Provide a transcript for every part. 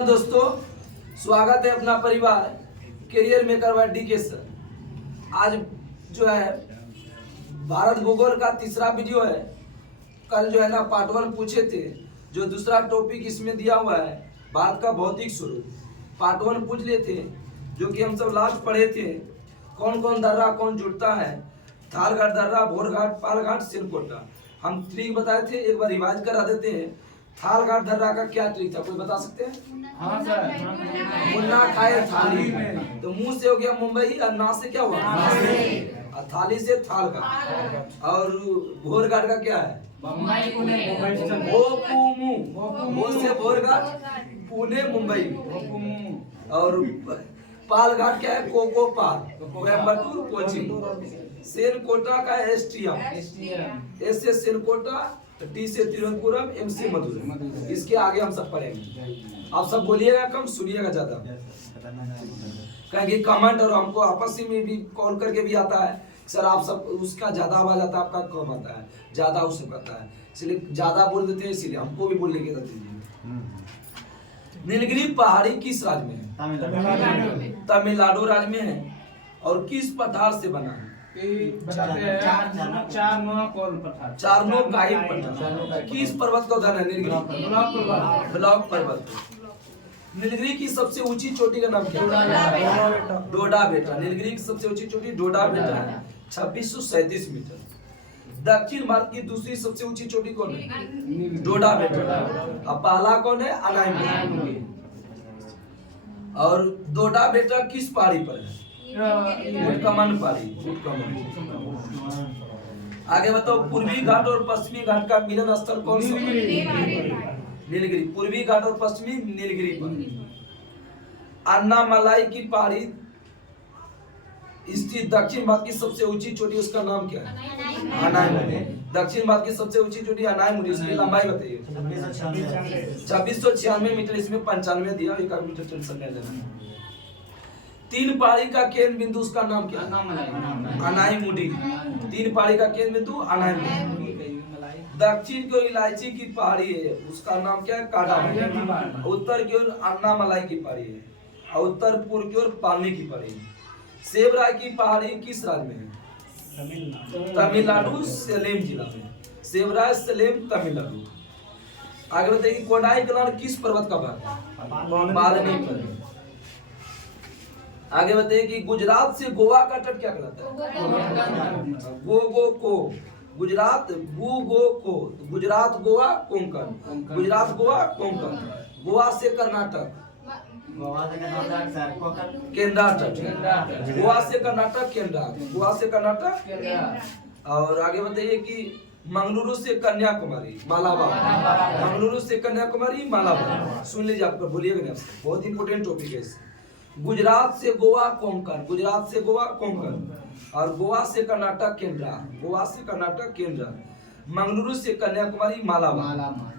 दोस्तों, स्वागत है अपना परिवार करियर मेकर व एडुकेशन। आज जो है भारत भूगोल का तीसरा वीडियो है। कल जो है ना पार्ट 1 पूछे थे, जो दूसरा टॉपिक इसमें दिया हुआ है भारत का भौतिक स्वरूप। पार्ट 1 पूछ लिए थे, जो कि हम सब लास्ट पढ़े थे। कौन कौन दर्रा कौन जुड़ता है, थालघाट दर्रा, भोरघाट, पालघाट, सिरकोटा। हम ट्रिक बताए थे, एक बार रिवाइज करा देते हैं। थालघाट दर्रा का क्या ट्रिक था, कोई बता सकते हैं? हाँ सर, मुन्ना खाए थाली में, तो मुंह से हो गया मुंबई और ना से क्या हुआ, और थाली से थाल का। और भोरघाट का क्या है, मुंबई पुणे भो से भोरघाट, पुणे मुंबई। और पालघाट क्या है, कोको पाल, कोयम्बटूर कोचीन। सेनकोटा का एसटीएम, एस से सेनकोटा, टी से तिरुवनंतपुरम, एम से मदुरै। इसके आगे हम सब पढ़ेंगे। आप सब बोलिएगा कम, सुनिएगा ज्यादा, कहेंगे कमेंट। और हमको आपस में भी कॉल करके भी आता है, सर आप सब उसका ज्यादा आवाज आता है, आपका कम आता है, ज्यादा उससे पता है, इसलिए ज्यादा बोल देते हैं, इसीलिए हमको भी बोलने की आदत है। नीलगिरी पहाड़ी किस राज्य में है? तमिलनाडु राज्य में है। और किस पठार से बना है? चारनो गाइड पठार। किस पर्वत का उदाहरण है नीलगिरी? ब्लॉक पर्वत। नीलगिरी की सबसे ऊंची चोटी का नाम क्या है? डोडा बेटा। नीलगिरी की सबसे ऊंची चोटी डोडा बेटा है, 2637 मीटर। दक्षिण भारत की दूसरी सबसे ऊंची चोटी कौन है? डोडा बेटा। अब पहला कौन है? अनाई। और डोडा बेटा किस पहाड़ी पर है? उटकमन पहाड़ी। आगे बताओ, पूर्वी घाट और पश्चिमी घाट का मिलन स्थल कौन सा? नीलगिरी। पूर्वी घाट और पश्चिमी नीलगिरी पर। अन्नामलाई की पहाड़ी स्थित दक्षिण भारत की सबसे ऊंची चोटी, उसका नाम क्या है? अनाईमुडी। दक्षिण भारत की सबसे ऊंची चोटी अनाईमुडी। इसकी लंबाई बताइए। 2696 मीटर। इसमें 95 दिया, 1 मीटर टेंशन नहीं लेना। तीन पहाड़ी का केंद्र बिंदु, उसका नाम क्या है? अनाईमुडी। तीन पहाड़ी का केंद्र बिंदु अनाईमुडी। दक्षिण की ओर इलायची की पहाड़ी है, उसका नाम क्या है? काडामुडी। उत्तर की ओर अन्नामलाई की पहाड़ी है, और उत्तर पूर्व की ओर पालनी की पहाड़ी है। सेबराय की पहाड़ी किस राज्य में है? तमिलनाडु, सलेम जिला में। सेबराय, सलेम, तमिलनाडु। आगे बताइए, कोडाईकनाल किस पर्वत का भाग है? बालनी पर्वत। आगे बताइए कि गुजरात से गोवा का तट क्या कहलाता है? गो को। गुजरात गु गो को। गुजरात गोवा कोंकण। गुजरात गोवा कोंकण। गोवा से कर्नाटक, केंद्रा तट। गोवा से कर्नाटक केंद्रा। गोवा से कर्नाटक। और आगे बताइए कि मंगलुरु से कन्याकुमारी मालाबार। मंगलुरु से कन्याकुमारी मालाबार। सुन लीजिए, आपको बोलिएगा नहीं, बहुत इंपोर्टेंट टॉपिक है। गुजरात से गोवा कोंकण, गुजरात से गोवा कोंकण। और गोवा से कर्नाटक केंद्रा, गोवा से कर्नाटक केंद्रा। मंगलुरु से कन्याकुमारी मालाबार।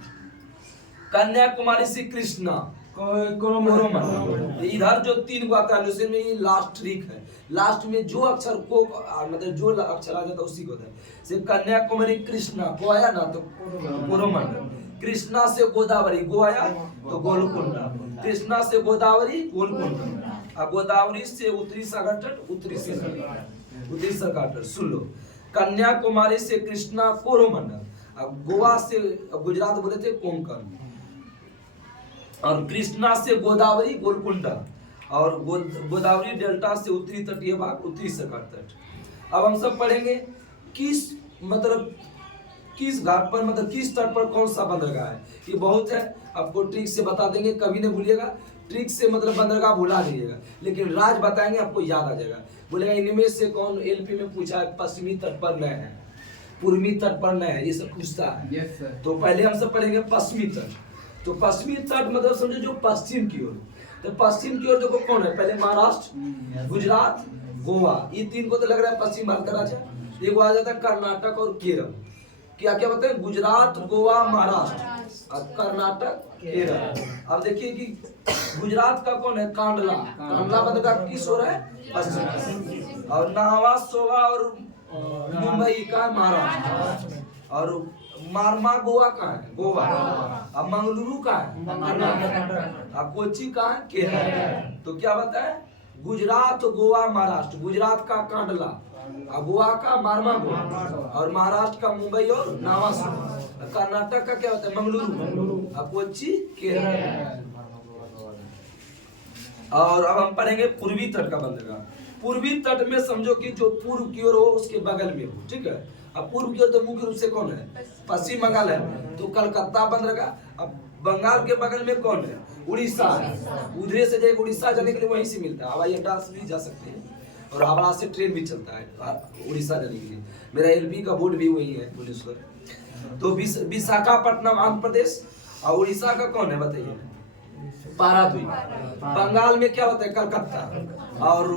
कन्याकुमारी से कृष्णा कोरोमंडल। इधर जो 3 गो आता है, उसमें ये लास्ट ट्रिक है। लास्ट में जो अक्षर को मतलब जो अक्षर आ जाता है उसी को होता है। सिर्फ कन्याकुमारी कृष्णा को आया ना, तो कोरोमंडल। कृष्णा से गोदावरी, गो आया तो गोलकुंडा। कृष्णा से गोदावरी, गोलकुंडा। और गोदावरी से उत्तरी सागर तट, उत्तरी सागर तट। सुन लो, कन्याकुमारी से कृष्णा कोरोमंडल। अब गोवा से गुजरात बोले थे कोंकण। और कृष्णा से गोदावरी, गोलकुंडा। और गोदावरी डेल्टा से उत्तरी तटीय भाग, उत्तरी सागर तट। अब हम सब पढ़ेंगे किस घाट पर, मतलब किस तट पर कौन सा बंदरगाह है। ये बहुत है, आपको ट्रिक से बता देंगे, कभी नहीं भूलिएगा। ट्रिक से मतलब बंदरगाह भुला दीजिएगा, लेकिन राज बताएंगे आपको याद आ जाएगा। बोलेगा इनमें से कौन एलपी में पूछा है पश्चिमी तट पर न है, पूर्वी तट पर न है, ये सब पूछता है। तो पहले हम सब पढ़ेंगे पश्चिमी तट। तो पश्चिमी तट मतलब समझो जो पश्चिम की ओर। तो पश्चिम की ओर देखो कौन है, पहले महाराष्ट्र, गुजरात, गोवा। ये 3 को तो लग रहा है पश्चिम भारत का राज्य। एक आ जाता है कर्नाटक और केरल। क्या क्या बताए? गुजरात, गोवा, महाराष्ट्र, और कर्नाटक, केरल। अब देखिए कि गुजरात का कौन है? कांडला। कांडला बंदरगाह किस ओर है? पश्चिम। और नावा, सोवा और मुंबई का महाराष्ट्र। और मारमा गोवा कहाँ है? गोवा। अब मंगलुरु कहाँ है? अब कोची कहाँ है? केरल। तो क्या बताए? गुजरात, गोवा, महाराष्ट्र। गुजरात का कांडला, अब गोवा का मारमा गोवा, और महाराष्ट्र का मुंबई और नावासा। कर्नाटक का क्या होता है? मंगलुरु। अब कोची केरल। और अब हम पढ़ेंगे पूर्वी तट का बंदरगाह। पूर्वी तट में समझो कि जो पूर्व की ओर हो उसके बगल में हो, ठीक है। अब पूर्व की ओर तो मुख्य रूप से कौन है? पश्चिम बंगाल है, तो कलकत्ता बंदरगाह। अब बंगाल के बगल में कौन है? उड़ीसा है। उधर से जाएगा उड़ीसा जाने के लिए वहीं से मिलता है, हवाई अड्डा से भी जा सकते हैं और हावड़ा से ट्रेन भी चलता है उड़ीसा जाने के लिए। मेरा एलपी का बोर्ड भी वही है, भुवनेश्वर। तो विशाखापट्टनम आंध्र प्रदेश, और उड़ीसा का कौन है बताइए? पारादीप। बंगाल में क्या होता है? कलकत्ता, और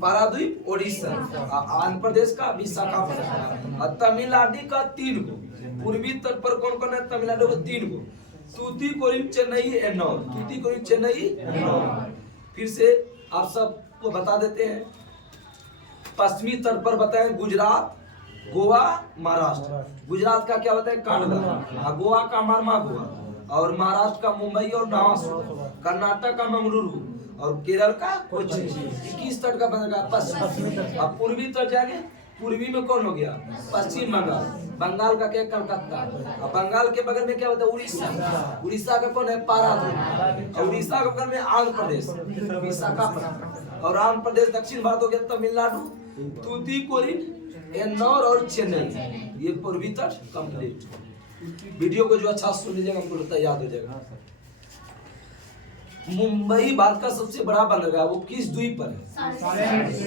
पारादीप उड़ीसा। आंध्र प्रदेश का विशाखापट्टनम। और तमिलनाडु का 3 गो। पूर्वी तट पर कौन कौन है? तमिलनाडु को 3 गो, तूतीकोरिन, चेन्नई, एन्नौर। तूतीकोरिन, चेन्नई, एन्नौर। फिर से आप सबको बता देते हैं। पश्चिमी तट पर बताएं गुजरात, गोवा, महाराष्ट्र। गुजरात का क्या होता है? कांडला। गोवा का मारमा गोवा, और महाराष्ट्र का मुंबई और नावासा। कर्नाटक का मंगलुरु, और केरल का कोच्चि। 21 तट का बंदरगाह पश्चिम। अब पूर्वी तट जाएंगे, पूर्वी में कौन हो गया? पश्चिम बंगाल। बंगाल का क्या? कलकत्ता। अब बंगाल के बगल में क्या होता है? उड़ीसा। उड़ीसा का कौन है? पारादीप। और उड़ीसा के बगल में आंध्र प्रदेश, विशाखापट्टनम। और आंध्र प्रदेश दक्षिण भारत हो गया तमिलनाडु, तूतीकोरिन, एन्नौर और चेन्नई। ये पूर्वी तट कंप्लीट। वीडियो को जो अच्छा सुन लीजिएगा, हमको लगता है याद हो जाएगा। मुंबई भारत का सबसे बड़ा बंदरगाह, वो किस द्वीप पर है?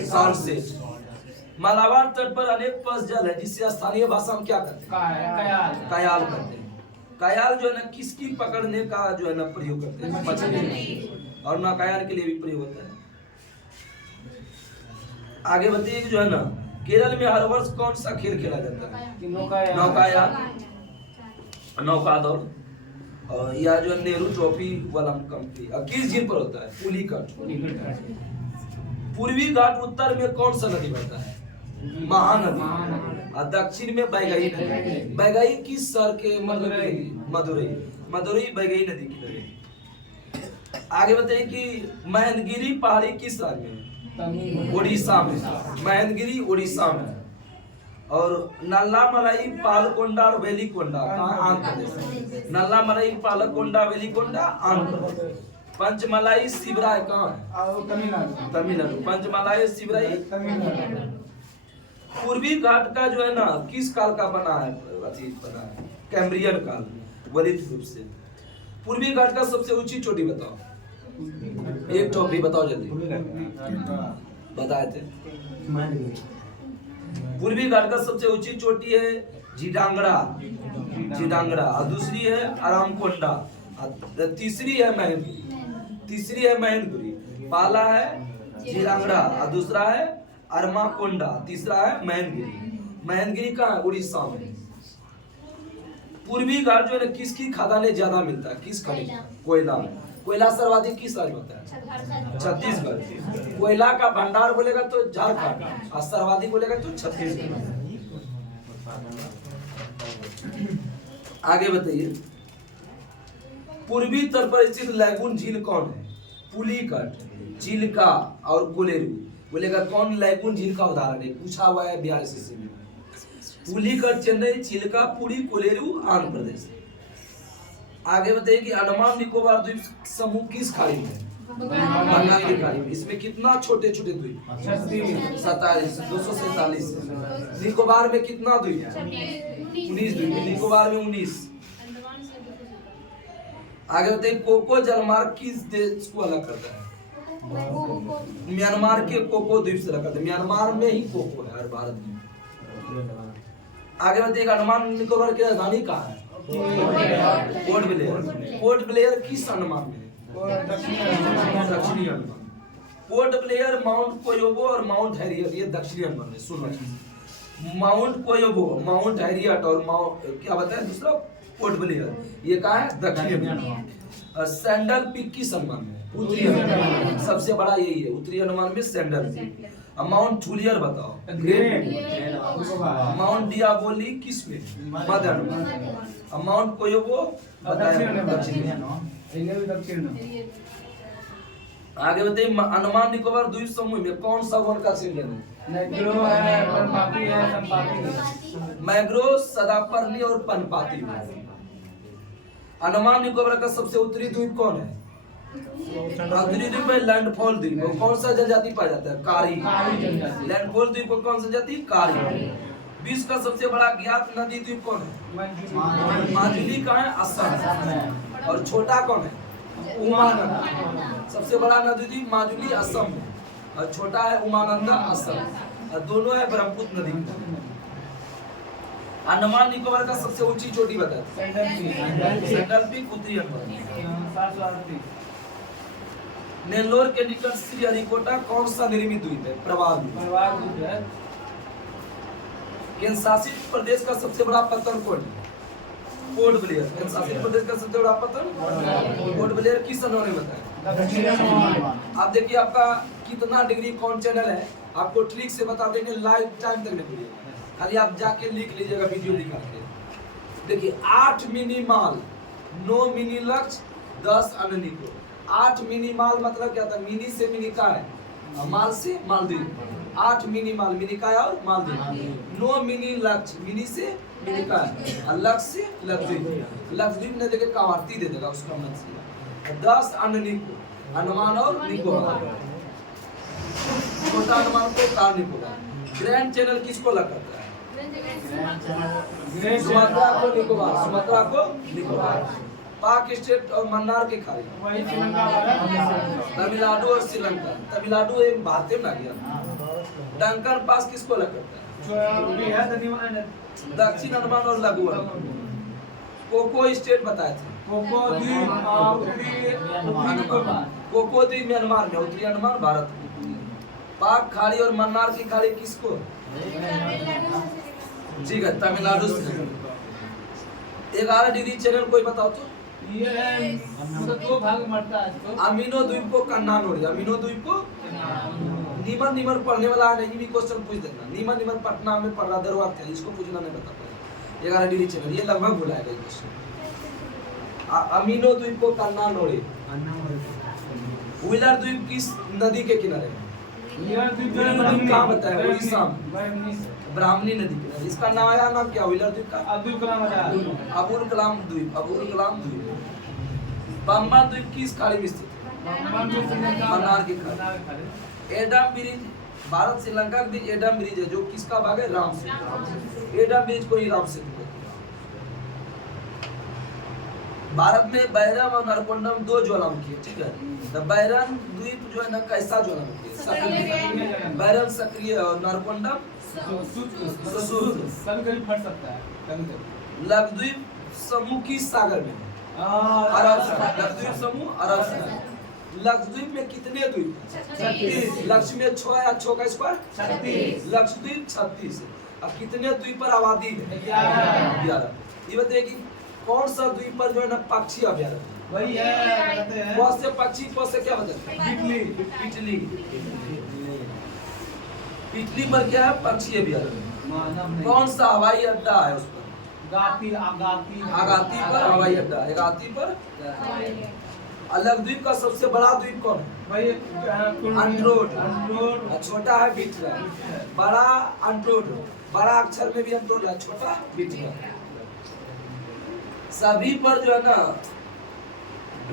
साल्सेट। मालाबार तट पर अनेक पस जल है, जिससे स्थानीय भाषा में क्या करते हैं? कयाल करते हैं। कयाल जो है ना, किसकी पकड़ने का जो है ना प्रयोग करते हैं? मछली। और नौकायन के लिए भी प्रयोग होता है। आगे बताइए जो है ना, केरल में हर वर्ष कौन सा खेल खेला जाता है? नौकायन, नौका दौड़, और या जो नेहरू ट्रॉफी वाला कंपनी। अब किस झील पर होता है? पुलिकट। पूर्वी घाट उत्तर में कौन सा नदी बहता है? महानदी। और दक्षिण में बैगई नदी। बैगई किस शहर के? मदुरई। मदुरई बैगई नदी की नदी। आगे बताइए कि मैनगिरी पहाड़ी किस शहर में? उड़ीसा में। मैनगिरी उड़ीसा में। और नल्लामलाई, पालकोंडा और वेलिकोंडा कहाँ? आंध्र प्रदेश। नल्लामलाई, पालकोंडा, वेलिकोंडा आंध्र प्रदेश। पंचमलाई शिवराय कहाँ है? तमिलनाडु। पंचमलाई शिवराय तमिलनाडु। पूर्वी घाट का जो है ना किस काल का बना है? बना है कैम्ब्रियन काल, वलित रूप से। पूर्वी घाट का सबसे ऊंची चोटी बताओ, एक टॉपिक बताओ जल्दी। बताए थे। पूर्वी घाट का सबसे ऊंची चोटी है जिडांगड़ा, और दूसरी है अरामकोंडा, तीसरी है मैनगिरी। पहला है जिडांगड़ा, और दूसरा है अरमाकोंडा, तीसरा है मैनगिरी का उड़ीसा में। पूर्वी घाट जो है किसकी खदानें ज्यादा मिलता है? किस खनिज? कोयला सर्वाधिक किस राज्य में होता है? छत्तीसगढ़। कोयला का भंडार बोलेगा तो झारखंड, और सर्वाधिक बोलेगा तो छत्तीसगढ़। आगे बताइए, पूर्वी तट पर स्थित लैगून झील कौन है? पुलिकट, चिल्का और कोलेरू। बोलेगा कौन लैगून झील का उदाहरण है? पूछा हुआ है 42 में। पुलिकट चिन्नई, चिल्का पुरी, कोलेरू आंध्र प्रदेश। आगे बताइए कि अंडमान निकोबार द्वीप समूह किस खाड़ी में है? बंगाल की खाड़ी में। इसमें कितना छोटे छोटे द्वीप? 27, 247। निकोबार में कितना द्वीप है? 19 द्वीप। निकोबार में 19। आगे बताइए कोको जलमार्ग किस देश को अलग करता है? म्यांमार के कोको द्वीप से अलग करता है। म्यांमार में ही कोको है, हर भारत में। आगे बताइए अंडमान निकोबार की राजधानी कहाँ है? Port Blair. पोर्ट ब्लेयर किस अंडमान में है? दक्षिणी अंडमान। पोर्ट ब्लेयर, माउंट कोयोबो और माउंट हैरियट, ये दक्षिणी अंडमान में। सुनो, माउंट कोयोबो, माउंट हैरियट और क्या बताया दूसरा? पोर्ट ब्लेयर, ये कहाँ है? दक्षिणी अंडमान। सैंडल पीक किस अनुमान में? उत्तरी अनुमान में। सबसे बड़ा यही है, उत्तरी अनुमान में सैंडल पीक। माउंट जूलियर बताओ। माउंट डियाबोली किस में? मध्य अनुमान। माउंट कोयोबो बताया दक्षिण। आगे बताइए, अंडमान निकोबार द्वीप समूह में कौन सा वन का श्रेणी है? मैग्रोव, सदापर्णी और पनपाती। अंडमान निकोबार का सबसे उत्तरी द्वीप कौन है? उत्तरी द्वीप में लैंडफॉल द्वीप। वो कौन सा जनजाति पाया जाता है? कारी। लैंडफॉल द्वीप को कौन सा जाति? कारी। विश्व का सबसे बड़ा ज्ञात नदी द्वीप कौन है? माजुली का है, असम। और छोटा कौन है? उमानंदा। सबसे बड़ा नदी द्वीप माजुली असम में, और छोटा है उमानंदा असम, और दोनों है ब्रह्मपुत्र नदी। अंडमान निकोबार का सबसे ऊंची चोटी बताए? सैंडल पीक, उत्तरी अंडमान। नेल्लोर के निकट श्रीहरिकोटा कौन सा निर्मित द्वीप है? प्रवाल द्वीप। केंद्र शासित प्रदेश का सबसे बड़ा पत्थर कौन है? Port Blair. केंद्र शासित प्रदेश का सबसे बड़ा पत्थर पोर्ट ब्लेयर किस उन्होंने बताया? आप देखिए आपका कितना डिग्री कौन चैनल है, आपको ट्रिक से बता देंगे, लाइव टाइम तक नहीं भूलिएगा, खाली आप जाके लिख लीजिएगा वीडियो निकाल के। देखिए 8 मिनी माल, 9 मिनी लक्ष्य, 10 अननिको। 8 मिनी माल मतलब क्या था? मिनी से मिनी का है, माल से मालदीव। 8 मिनी माल, मिनी का और मालदीव। 9 मिनी लक्ष्य, मिनी से मिनी का है, और लक्ष्य से लक्षद्वीप। लक्षद्वीप ने देखे कावारती दे देगा उसका मतलब। 10 अननिको, अंडमान और निकोबार। छोटा अंडमान को कार निकोबार। ग्रैंड चैनल किसको लगा करता है? सुमात्रा को निकोबार, सुमात्रा को निकोबार। पाक स्टेट और मन्नार के खाड़ी, तमिलनाडु और श्रीलंका। तमिलनाडु एक भारतीय ना गया। डंकन पास किसको लग करता है? दक्षिण अंडमान और लघु अंडमान। कोको स्टेट बताए थे? कोको द्वीप म्यांमार में, उत्तरी अंडमान भारत में। पाक खाड़ी और मन्नार की खाड़ी किसको? ठीक है, तमिलनाडु से। 11 डिग्री चैनल कोई बताओ तो? ये दो भाग मरता है इसको। अमीनो द्वीप को कन्ना नोड़ी। अमीनो द्वीप को नीमन नीमन पढ़ने वाला है, नहीं भी क्वेश्चन पूछ देना। नीमन नीमन पटना में पढ़ रहा दरवार था, इसको पूछना नहीं बता पाया। 11 डिग्री चैनल ये लगभग भुलाएगा क्वेश्चन। अमीनो द्वीप को कन्ना नोड़ी। व्हीलर द्वीप किस नदी के किनारे है? कहाँ बताया? उड़ीसा में, ब्राह्मणी नदी किनारे। इसका नाम आया नाम क्या? व्हीलर द्वीप का अबुल कलाम द्वीप। अबुल कलाम द्वीप। बम्बा द्वीप किस खाड़ी में स्थित है? मन्नार की खाड़ी। एडम ब्रिज, भारत श्रीलंका के बीच एडम ब्रिज है, जो किसका भाग है? राम सेतु। एडम ब्रिज को ही राम सेतु। भारत में बैरम और नरकोंडम 2 ज्वालामुखी है, ठीक है। तो बैरम द्वीप जो है ना, कैसा ज्वालामुखी है? सक्रिय। बैरम सक्रिय और नरकोंडम कभी फट सकता है। लक्षद्वीप समूह किस सागर में? अरब सागर। लक्षद्वीप समूह अरब सागर। लक्षद्वीप में कितने द्वीप? 36। लक्ष्य में 6 या 6 का स्क्वायर 36। लक्षद्वीप 36। अब कितने द्वीप पर आबादी है? 11। ये बताइए कि कौन सा द्वीप पर जो है ना पक्षी अभयारण्य? वही है। कौन से पक्षी, कौन से क्या बताते हैं? इटली। इटली पर क्या है? पक्षी अभयारण्य। कौन सा हवाई अड्डा है उस पर? आगाती पर हवाई अड्डा। आगाती पर। लक्षद्वीप का सबसे बड़ा द्वीप कौन है? अंट्रोड। छोटा है बिटरा। बड़ा अंट्रोड। बड़ा अक्षर में भी अंट्रोड है, छोटा बिटरा। सभी पर जो है ना,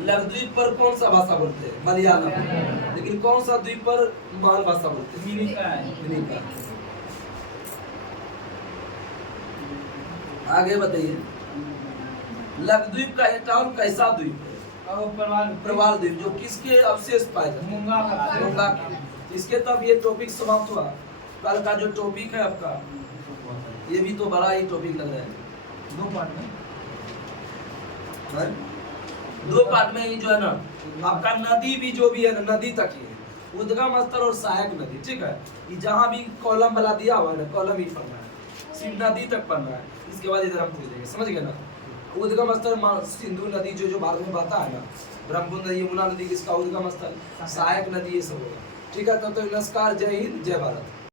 लक्षद्वीप पर कौन सा भाषा बोलते हैं? मलयालम। लेकिन कौन सा द्वीप पर माल भाषा बोलते हैं? मिनिका। आगे बताइए, लक्षद्वीप का एटॉल कैसा द्वीप है? प्रवाल द्वीप, जो किसके अवशेष पाए जाते हैं? मूंगा के। इसके तब ये टॉपिक समाप्त हुआ। कल का जो टॉपिक है आपका, ये भी तो बड़ा ही टॉपिक लग रहा है। 2 पार्ट में। 2 पार्ट में ही जो है ना आपका नदी भी जो भी है ना, नदी तक ही है। उद्गम स्थल और सहायक नदी, ठीक है। ये जहाँ भी कॉलम वाला दिया हुआ है ना, कॉलम ही पढ़ना है, सिर्फ नदी तक पढ़ना है। इसके बाद इधर हम पूछ देंगे, समझ गए ना? उद्गम स्थल सिंधु नदी जो भारत में बहता है ना, ब्रह्मपुत्र यमुना नदी किसका उद्गम स्थल, सहायक नदी, ये सब होगा। ठीक है, तब तो नमस्कार, जय हिंद, जय भारत।